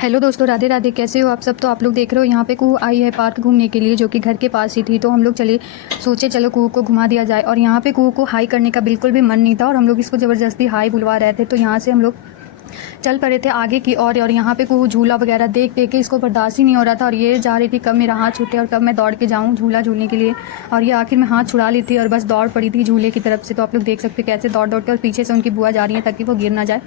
Hello दोस्तों, राधे राधे। कैसे हो आप सब। तो आप लोग देख रहे हो यहाँ पे कुहू आई है पार्क घूमने के लिए, जो कि घर के पास ही थी। तो हम लोग सोचे चलो कुहू को घुमा दिया जाए। और यहाँ पे कुहू को हाई करने का बिल्कुल भी मन नहीं था और हम लोग इसको ज़बरदस्ती हाई बुलवा रहे थे। तो यहाँ से हम लोग चल पड़े थे आगे की और यहाँ पे कुहू झूला वगैरह देख देख के इसको बर्दाश्त ही नहीं हो रहा था। और ये जा रही थी कब मेरा हाथ छूटे और कब मैं दौड़ के जाऊँ झूला झूलने के लिए। और ये आखिर में हाथ छुड़ा ली थी और बस दौड़ पड़ी थी झूले की तरफ से। तो आप लोग देख सकते कैसे दौड़ दौड़ के, और पीछे से उनकी बुआ जा रही है ताकि वो गिर ना जाए।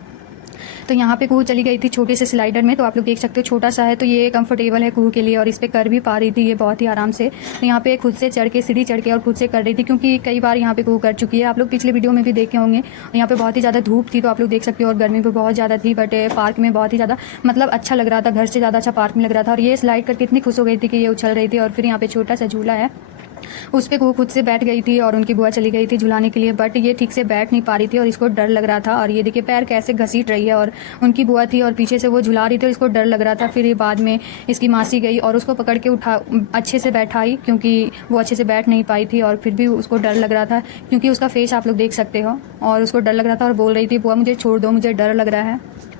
तो यहाँ पे कुहू चली गई थी छोटे से स्लाइडर में। तो आप लोग देख सकते हो छोटा सा है, तो ये कंफर्टेबल है कुहू के लिए और इस पर कर भी पा रही थी ये बहुत ही आराम से। तो यहाँ पे खुद से चढ़ के, सीढ़ी चढ़ के और खुद से कर रही थी, क्योंकि कई बार यहाँ पे कुहू कर चुकी है। आप लोग पिछले वीडियो में भी देखे होंगे। यहाँ पे बहुत ही ज़्यादा धूप थी, तो आप लोग देख सकते हो, और गर्मी भी बहुत ज़्यादा थी। बट पार्क में बहुत ही ज़्यादा मतलब अच्छा लग रहा था, घर से ज़्यादा अच्छा पार्क में लग रहा था। और ये स्लाइड करके इतनी खुश हो गई थी कि ये उछल रही थी। और फिर यहाँ पे छोटा सा झूला है, उस पर वो खुद से बैठ गई थी और उनकी बुआ चली गई थी झुलाने के लिए। बट ये ठीक से बैठ नहीं पा रही थी और इसको डर लग रहा था। और ये देखिए पैर कैसे घसीट रही है, और उनकी बुआ थी और पीछे से वो झुला रही थी और इसको डर लग रहा था। फिर ये बाद में इसकी मासी गई और उसको पकड़ के अच्छे से बैठाई, क्योंकि वो अच्छे से बैठ नहीं पाई थी। और फिर भी उसको डर लग रहा था, क्योंकि उसका फेस आप लोग देख सकते हो, और उसको डर लग रहा था और बोल रही थी बुआ मुझे छोड़ दो, मुझे डर लग रहा है।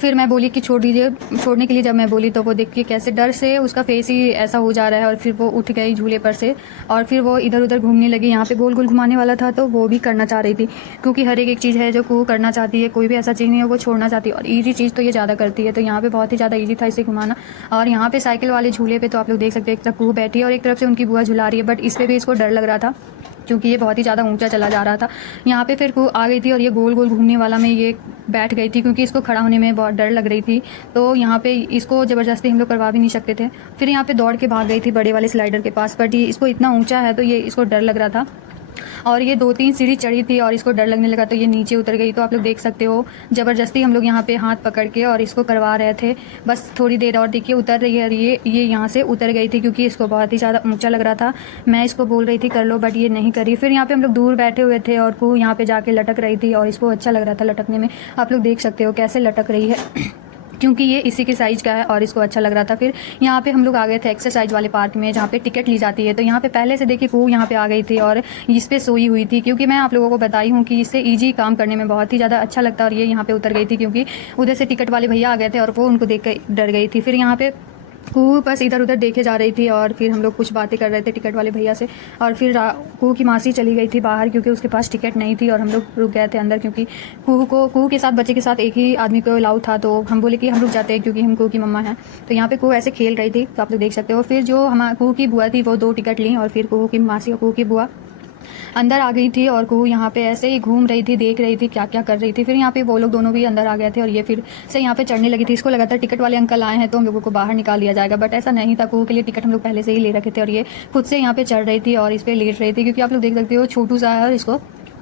फिर मैं बोली कि छोड़ दीजिए। छोड़ने के लिए जब मैं बोली तो वो देख के कैसे डर से उसका फेस ही ऐसा हो जा रहा है। और फिर वो उठ गई झूले पर से और फिर वो इधर उधर घूमने लगी। यहाँ पे गोल गोल घुमाने वाला था तो वो भी करना चाह रही थी, क्योंकि हर एक चीज़ है जो वो करना चाहती है। कोई भी ऐसा चीज़ नहीं है वो छोड़ना चाहती है, और ईजी चीज़ तो ये ज़्यादा करती है। तो यहाँ पे बहुत ही ज़्यादा ईजी था इसे घुमाना। और यहाँ पे साइकिल वाले झूले पे तो आप लोग देख सकते हैं, एक तरफ कुहू बैठी है और एक तरफ से उनकी बुआ झुला रही है। बट इस पर भी इसको डर लग रहा था, क्योंकि ये बहुत ही ज़्यादा ऊंचा चला जा रहा था। यहाँ पे फिर कुहू आ गई थी और ये गोल गोल घूमने वाला में ये बैठ गई थी, क्योंकि इसको खड़ा होने में बहुत डर लग रही थी। तो यहाँ पे इसको ज़बरदस्ती हम लोग करवा भी नहीं सकते थे। फिर यहाँ पे दौड़ के भाग गई थी बड़े वाले स्लाइडर के पास, बट ये इसको इतना ऊंचा है तो ये इसको डर लग रहा था। और ये 2-3 सीढ़ी चढ़ी थी और इसको डर लगने लगा तो ये नीचे उतर गई। तो आप लोग देख सकते हो ज़बरदस्ती हम लोग यहाँ पे हाथ पकड़ के और इसको करवा रहे थे। बस थोड़ी देर और देखिए उतर रही है। और ये यहाँ से उतर गई थी, क्योंकि इसको बहुत ही ज़्यादा ऊंचा लग रहा था। मैं इसको बोल रही थी कर लो, बट ये नहीं करी। फिर यहाँ पे हम लोग दूर बैठे हुए थे और कुहू यहाँ पे जाके लटक रही थी और इसको अच्छा लग रहा था लटकने में। आप लोग देख सकते हो कैसे लटक रही है क्योंकि ये इसी के साइज़ का है और इसको अच्छा लग रहा था। फिर यहाँ पे हम लोग आ गए थे एक्सरसाइज वाले पार्क में, जहाँ पे टिकट ली जाती है। तो यहाँ पे पहले से देखिए कुहू यहाँ पे आ गई थी और इस पे सोई हुई थी, क्योंकि मैं आप लोगों को बताई हूँ कि इससे इजी काम करने में बहुत ही ज़्यादा अच्छा लगता है। और ये यहाँ पे उतर गई थी, क्योंकि उधर से टिकट वाले भैया आ गए थे और वो उनको देख कर डर गई थी। फिर यहाँ पे कुहू बस इधर उधर देखे जा रही थी और फिर हम लोग कुछ बातें कर रहे थे टिकट वाले भैया से। और फिर कुहू की मासी चली गई थी बाहर, क्योंकि उसके पास टिकट नहीं थी और हम लोग रुक गए थे अंदर, क्योंकि कुहू के साथ बच्चे के साथ एक ही आदमी को अलाउ था। तो हम बोले कि हम रुक जाते हैं, क्योंकि हम कुहू की मम्मा हैं। तो यहाँ पे कुहू ऐसे खेल रही थी, तो आप लोग देख सकते हो। फिर जो हमारे कुहू की बुआ थी वो 2 टिकट ली और फिर कुहू की मासी और कुहू की बुआ अंदर आ गई थी। और कुहू यहाँ पे ऐसे ही घूम रही थी, देख रही थी क्या क्या कर रही थी। फिर यहाँ पे वो लोग दोनों भी अंदर आ गए थे और ये फिर से यहाँ पे चढ़ने लगी थी। इसको लगा था टिकट वाले अंकल आए हैं तो हम लोगों को बाहर निकाल दिया जाएगा, बट ऐसा नहीं था। कुहू के लिए टिकट हम लोग पहले से ही ले रखे थे और ये खुद से यहाँ पे चढ़ रही थी और इस पर लेट रही थी, क्योंकि आप लोग देख सकते हो छोटू सा है और इसको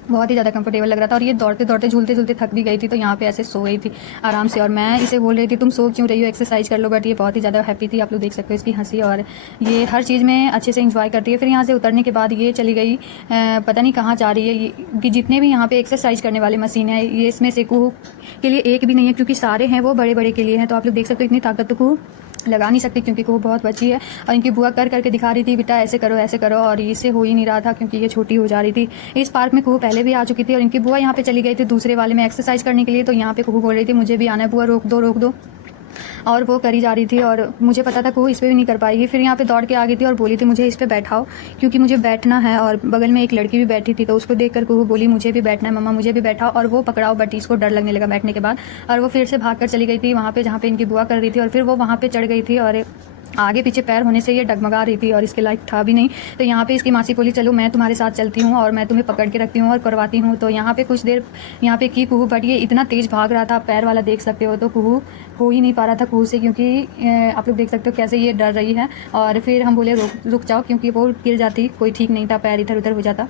बहुत ही ज़्यादा कंफर्टेबल लग रहा था। और ये दौड़ते दौड़ते झूलते झूलते थक भी गई थी, तो यहाँ पे ऐसे सो गई थी आराम से। और मैं इसे बोल रही थी तुम सो क्यों रही हो, एक्सरसाइज कर लो। बट ये बहुत ही ज़्यादा हैप्पी थी, आप लोग देख सकते हो इसकी हंसी, और ये हर चीज़ में अच्छे से इंजॉय करती है। फिर यहाँ से उतरने के बाद ये चली गई पता नहीं कहाँ जा रही है। कि जितने भी यहाँ पे एक्सरसाइज करने वाले मशीन है, ये इसमें से कुहू के लिए एक भी नहीं है, क्योंकि सारे हैं वो बड़े बड़े के लिए हैं। तो आप लोग देख सकते हो इतनी ताकत तो कुहू लगा नहीं सकती, क्योंकि वो बहुत बची है। और इनकी बुआ कर करके दिखा रही थी बेटा ऐसे करो ऐसे करो, और इससे हो ही नहीं रहा था, क्योंकि ये छोटी हो जा रही थी। इस पार्क में कुहू पहले भी आ चुकी थी और इनकी बुआ यहाँ पे चली गई थी दूसरे वाले में एक्सरसाइज करने के लिए। तो यहाँ पे कुहू बोल रही थी मुझे भी आना है बुआ, रोक दो रोक दो, और वो करी जा रही थी। और मुझे पता था कुहू इस पर भी नहीं कर पाएगी। फिर यहाँ पे दौड़ के आ गई थी और बोली थी मुझे इस पर बैठाओ, क्योंकि मुझे बैठना है। और बगल में एक लड़की भी बैठी थी, तो उसको देखकर कुहू बोली मुझे भी बैठना है मम्मा, मुझे भी बैठाओ। और वो पकड़ाओ, बट इसको डर लगने लगा बैठने के बाद, और वो फिर से भाग कर चली गई थी वहाँ पे जहाँ पे इनकी बुआ कर रही थी। और फिर वो वहाँ पे चढ़ गई थी और आगे पीछे पैर होने से ये डगमगा रही थी और इसके लायक था भी नहीं। तो यहाँ पे इसकी मासी बोली चलो मैं तुम्हारे साथ चलती हूँ और मैं तुम्हें पकड़ के रखती हूँ और करवाती हूँ। तो यहाँ पे कुछ देर यहाँ पे की कुहू, बट ये इतना तेज़ भाग रहा था, पैर वाला देख सकते हो। तो कुहू हो ही नहीं पा रहा था कुहू से, क्योंकि आप लोग देख सकते हो कैसे ये डर रही है। और फिर हम बोले रुक जाओ, क्योंकि वो गिर जाती, कोई ठीक नहीं था, पैर इधर उधर हो जाता,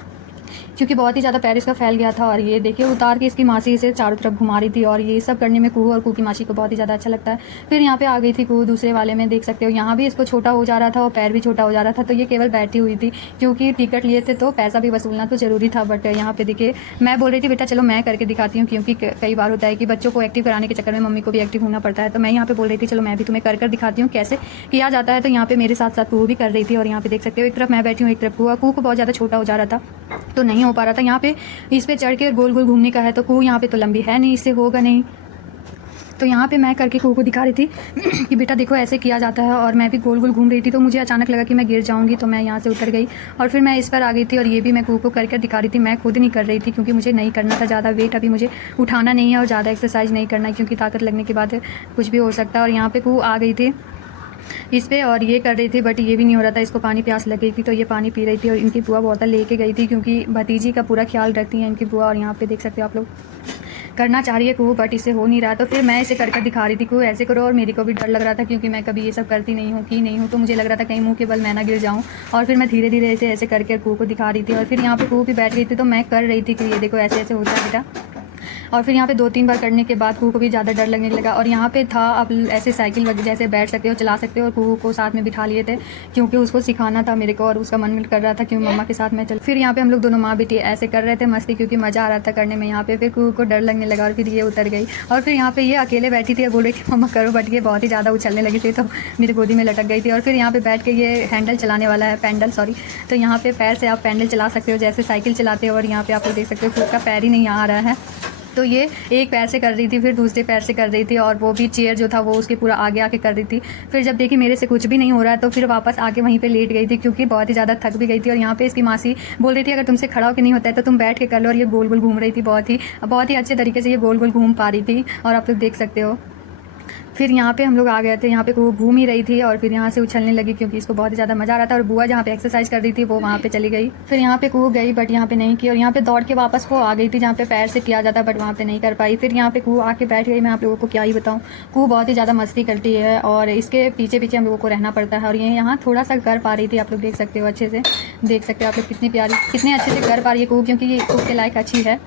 क्योंकि बहुत ही ज़्यादा पैर इसका फैल गया था। और ये देखिए उतार के इसकी मासी इसे चारों तरफ घुमा रही थी, और ये सब करने में कुहू और कुहू की मासी को बहुत ही ज़्यादा अच्छा लगता है। फिर यहाँ पे आ गई थी कुहू दूसरे वाले में, देख सकते हो यहाँ भी इसको छोटा हो जा रहा था और पैर भी छोटा हो जा रहा था। तो ये केवल बैठी हुई थी, क्योंकि टिकट लिए थे तो पैसा भी वसूलना तो ज़रूरी था। बट यहाँ पे देखिए मैं बोल रही थी बेटा चलो मैं करके दिखाती हूँ, क्योंकि कई बार होता है कि बच्चों को एक्टिव कराने के चक्कर में मम्मी को भी एक्टिव होना पड़ता है। तो मैं यहाँ पे बोल रही थी चलो मैं भी तुम्हें कर दिखाती हूँ कैसे किया जाता है। तो यहाँ पे मेरे साथ साथ कुहू भी कर रही थी, और यहाँ पे देख सकते हो एक तरफ मैं बैठी हूँ एक तरफ कुहू। कुहू को बहुत ज़्यादा छोटा हो जा रहा था तो नहीं हो पा रहा था। यहाँ पे इस पे चढ़ के गोल गोल घूमने का है, तो कुहू यहाँ पे तो लंबी है नहीं, इससे होगा नहीं। तो यहाँ पे मैं करके कुहू को दिखा रही थी कि बेटा देखो ऐसे किया जाता है, और मैं भी गोल गोल घूम रही थी। तो मुझे अचानक लगा कि मैं गिर जाऊँगी, तो मैं यहाँ से उतर गई और फिर मैं इस पर आ गई थी। और ये भी मैं कुहू को करके दिखा रही थी, मैं खुद नहीं कर रही थी क्योंकि मुझे नहीं करना था ज़्यादा वेट, अभी मुझे उठाना नहीं है और ज़्यादा एक्सरसाइज नहीं करना है क्योंकि ताकत लगने के बाद कुछ भी हो सकता है। और यहाँ पे कुहू आ गई थी इस पे और ये कर रही थी, बट ये भी नहीं हो रहा था, इसको पानी प्यास लग गई थी तो ये पानी पी रही थी। और इनकी बुआ बोतल लेके गई थी क्योंकि भतीजी का पूरा ख्याल रखती हैं इनकी बुआ। और यहाँ पे देख सकते हो आप लोग, करना चाह रही है कुहू बट इसे हो नहीं रहा। तो फिर मैं इसे करके दिखा रही थी, कुहू ऐसे करो। और मेरे को भी डर लग रहा था क्योंकि मैं कभी ये सब करती नहीं हूँ की नहीं हूँ, तो मुझे लग रहा था कहीं मुँह के बल मैं ना गिर जाऊँ। और फिर मैं धीरे धीरे ऐसे करके कुहू को दिखा रही थी। और फिर यहाँ पे कुहू भी बैठ गई थी, तो मैं कर रही थी कि ये देखो ऐसे ऐसे होता है बेटा। और फिर यहाँ पे 2-3 बार करने के बाद कुहू को भी ज़्यादा डर लगने लगा। और यहाँ पे था आप ऐसे साइकिल वगैरह जैसे बैठ सकते हो, चला सकते हो। और कुहू को साथ में बिठा लिए थे क्योंकि उसको सिखाना था मेरे को, और उसका मन कर रहा था कि मम्मा के साथ मैं चल। फिर यहाँ पे हम लोग दोनों माँ बेटी ऐसे कर रहे थे मस्ती क्योंकि मज़ा आ रहा था करने में यहाँ पे। फिर कुहू को डर लगने लगा और फिर ये उतर गई। और फिर यहाँ पे ये अकेले बैठी थी और बोल रही थी मम्मा करो, बट ये बहुत ही ज़्यादा उछलने लगी थी तो मेरी गोदी में लटक गई थी। और फिर यहाँ पे बैठ के ये हैंडल चलाने वाला है, पैडल सॉरी। तो यहाँ पे पैर से आप पैडल चला सकते हो जैसे साइकिल चलाते हो। और यहाँ पे आप लोग देख सकते हो खुद का पैर ही नहीं आ रहा है, तो ये एक पैर से कर रही थी, फिर दूसरे पैर से कर रही थी। और वो भी चेयर जो था वो उसके पूरा आगे आके कर रही थी। फिर जब देखी मेरे से कुछ भी नहीं हो रहा है तो फिर वापस आके वहीं पे लेट गई थी क्योंकि बहुत ही ज़्यादा थक भी गई थी। और यहाँ पे इसकी मासी बोल रही थी अगर तुमसे खड़ा होकर नहीं होता है तो तुम बैठ के कर लो। और ये गोल गोल घूम रही थी, बहुत ही अच्छे तरीके से ये गोल गोल घूम पा रही थी, और आप लोग देख सकते हो। फिर यहाँ पे हम लोग आ गए थे, यहाँ पे वो घूम ही रही थी और फिर यहाँ से उछलने लगी क्योंकि इसको बहुत ही ज़्यादा मज़ा आ रहा था। और बुआ जहाँ पे एक्सरसाइज कर रही थी वो वहाँ पे चली गई। फिर यहाँ पे कुहू गई बट यहाँ पे नहीं की, और यहाँ पे दौड़ के वापस वो आ गई थी जहाँ पे पैर से किया जाता बट वहाँ पे नहीं कर पाई। फिर यहाँ पे कुहू आके बैठ गई। मैं आप लोगों को क्या ही बताऊँ, कुहू बहुत ही ज़्यादा मस्ती करती है और इसके पीछे पीछे हम लोगों को रहना पड़ता है। और ये यहाँ थोड़ा सा कर पा रही थी, आप लोग देख सकते हो अच्छे से, देख सकते हो आप लोग कितनी प्यारी कितने अच्छे से कर पा रही है कुहू, क्योंकि ये कुहू के लायक अच्छी है।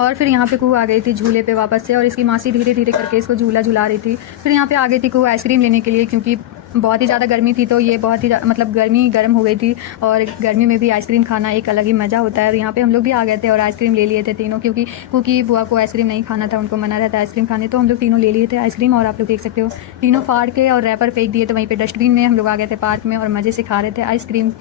और फिर यहाँ पे कुहू आ गई थी झूले पे वापस से, और इसकी मासी धीरे धीरे करके इसको झूला झुला रही थी। फिर यहाँ पे आ गई थी कुहू आइसक्रीम लेने के लिए क्योंकि बहुत ही ज़्यादा गर्मी थी, तो ये बहुत ही मतलब गर्म हो गई थी। और गर्मी में भी आइसक्रीम खाना एक अलग ही मज़ा होता है। और यहाँ पे हम लोग भी आ गए थे और आइसक्रीम ले लिए थे तीनों, क्योंकि बुआ को आइसक्रीम नहीं खाना था, उनको मना रहता है आइसक्रीम खाने, तो हम लोग तीनों ले लिए थे आइसक्रीम। और आप लोग देख सकते हो तीनों फाड़ के और रैपर फेंक दिए थे वहीं पे डस्टबिन में। हम लोग आ गए थे पार्क में और मज़े से खा रहे थे आइसक्रीम।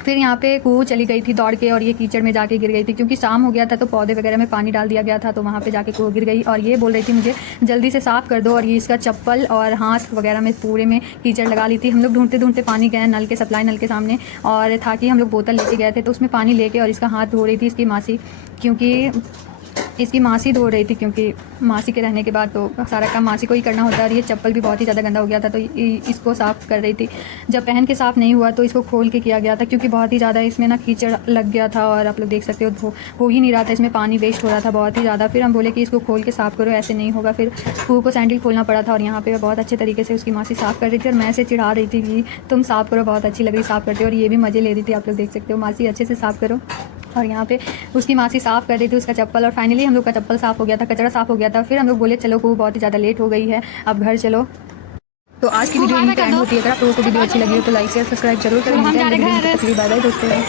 फिर यहाँ पे कुहू चली गई थी दौड़ के और ये कीचड़ में जाके गिर गई थी क्योंकि शाम हो गया था तो पौधे वगैरह में पानी डाल दिया गया था, तो वहाँ पे जाके कुहू गिर गई। और ये बोल रही थी मुझे जल्दी से साफ़ कर दो, और ये इसका चप्पल और हाथ वगैरह में पूरे में कीचड़ लगा ली थी। हम लोग ढूंढते ढूंढते पानी गए नल के सप्लाई नल के सामने, और था कि हम लोग बोतल लेके गए थे तो उसमें पानी लेके और इसका हाथ धो रही थी इसकी मासी, क्योंकि इसकी मासी धो रही थी क्योंकि मासी के रहने के बाद तो सारा काम मासी को ही करना होता है। और ये चप्पल भी बहुत ही ज़्यादा गंदा हो गया था तो इसको साफ़ कर रही थी। जब पहन के साफ़ नहीं हुआ तो इसको खोल के किया गया था क्योंकि बहुत ही ज़्यादा इसमें ना कीचड़ लग गया था, और आप लोग देख सकते हो ही नहीं रहा था, इसमें पानी वेस्ट हो रहा था बहुत ही ज़्यादा। फिर हम बोले कि इसको खोल के साफ़ करो, ऐसे नहीं होगा। फिर कुहू को सैंडल खोलना पड़ा था, और यहाँ पे बहुत अच्छे तरीके से उसकी मासी साफ़ कर रही थी और मैं से चिढ़ा रही थी कि तुम साफ़ करो, बहुत अच्छी लग रही साफ़ करते हो। और ये भी मज़े ले रही थी, आप लोग देख सकते हो मासी अच्छे से साफ़ करो। और यहाँ पे उसकी मासी साफ़ कर रही थी उसका चप्पल, और फाइनली हम लोग का चप्पल साफ़ हो गया था, कचरा साफ़ हो गया था। फिर हम लोग बोले चलो कुहू बहुत ही ज़्यादा लेट हो गई है, अब घर चलो। तो आज की वीडियो यहीं पे एंड होती है। अगर आप लोगों को वीडियो अच्छी लगी हो तो लाइक शेयर सब्सक्राइब जरूर करें। बाय बाय दोस्तों।